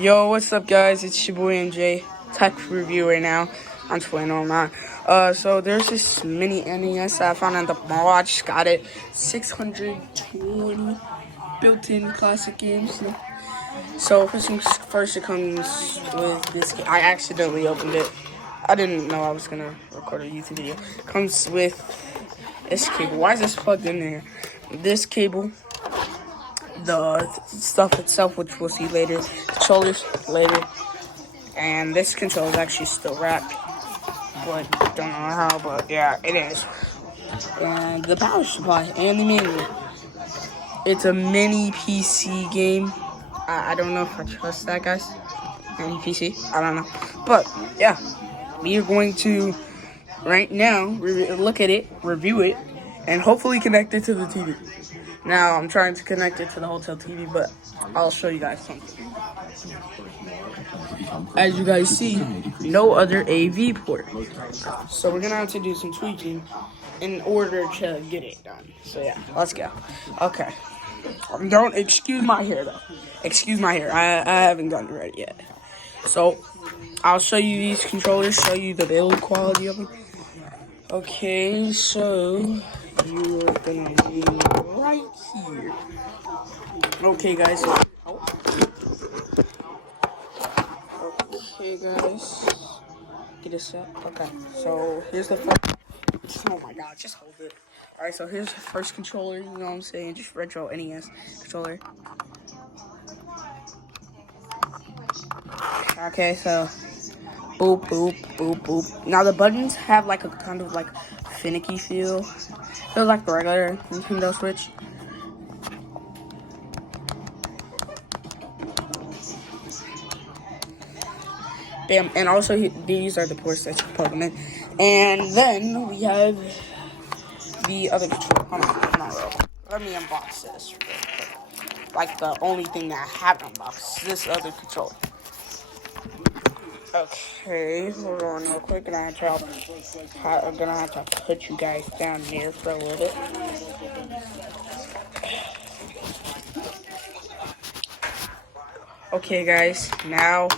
Yo, what's up, guys? It's your boy MJ, tech review right now. I'm just playing online. So there's this mini NES I found at the mall. I just got it. 620 built-in classic games. So first things first, it comes with this. I accidentally opened it. I didn't know I was gonna record a YouTube video. It comes with this cable. Why is this plugged in there? This cable. The stuff itself, which we'll see later, controllers later, and this controller is actually still wrapped, but don't know how, but yeah, it is. And the power supply and the manual. It's a mini PC game. I don't know if I trust that, guys. Mini PC, I don't know, but yeah, we are going to right now look at it, review it, and hopefully connect it to the TV. Now, I'm trying to connect it to the hotel TV, but I'll show you guys something. As you guys see, no other AV port. So we're going to have to do some tweaking in order to get it done. So yeah, let's go. Okay. Don't excuse my hair, though. Excuse my hair. I haven't gotten it ready yet. So, I'll show you these controllers, show you the build quality of them. Okay, so you are gonna be right here. Okay, guys. Okay, guys. Get this up. Okay, so here's the first. Oh my god, just hold it. Alright, so here's the first controller, you know what I'm saying? Just retro NES controller. Okay, so boop, boop, boop, boop. Now the buttons have like a kind of like finicky feel. Feels like the regular Nintendo Switch. Bam, and also these are the ports that you plug them in. And then we have the other controller. Hold on, real quick. Let me unbox this real quick. Like the only thing that I haven't unboxed, this other controller. Okay, hold on real quick, and I'm gonna have to put you guys down here for a little bit. Okay, guys, now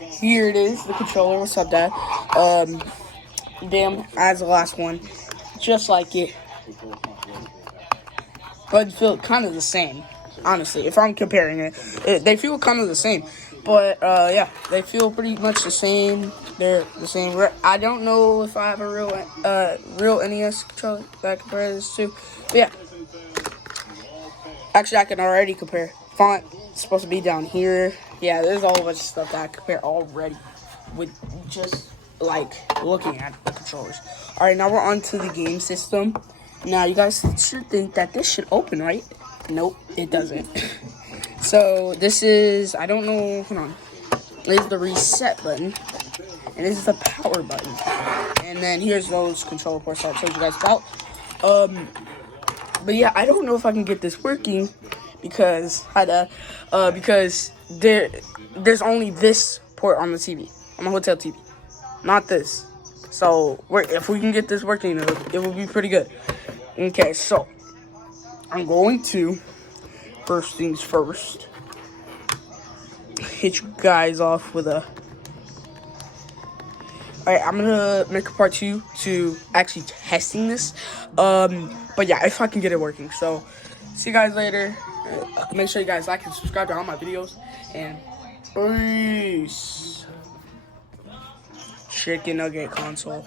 here it is, the controller. What's up, Dad? Damn, as the last one, just like it, but feel kind of the same. Honestly, if I'm comparing it, they feel kind of the same. But, yeah, they feel pretty much the same. They're the same. I don't know if I have a real NES controller that I compare this to. But, yeah. Actually, I can already compare. Font is supposed to be down here. Yeah, there's a whole bunch of stuff that I compare already with just, like, looking at the controllers. Alright, now we're on to the game system. Now, you guys should think that this should open, right? Nope, it doesn't. So, this is, I don't know, hold on. This is the reset button. And this is the power button. And then here's those controller ports that I told you guys about. But yeah, I don't know if I can get this working because, because there's only this port on the TV, on the hotel TV. Not this. So, if we can get this working, it will be pretty good. Okay, so, I'm going to, first things first, hit you guys off with a... Alright, I'm gonna make a part 2 to actually testing this. But yeah, if I can get it working. So, see you guys later. Make sure you guys like and subscribe to all my videos. And peace. Chicken nugget console.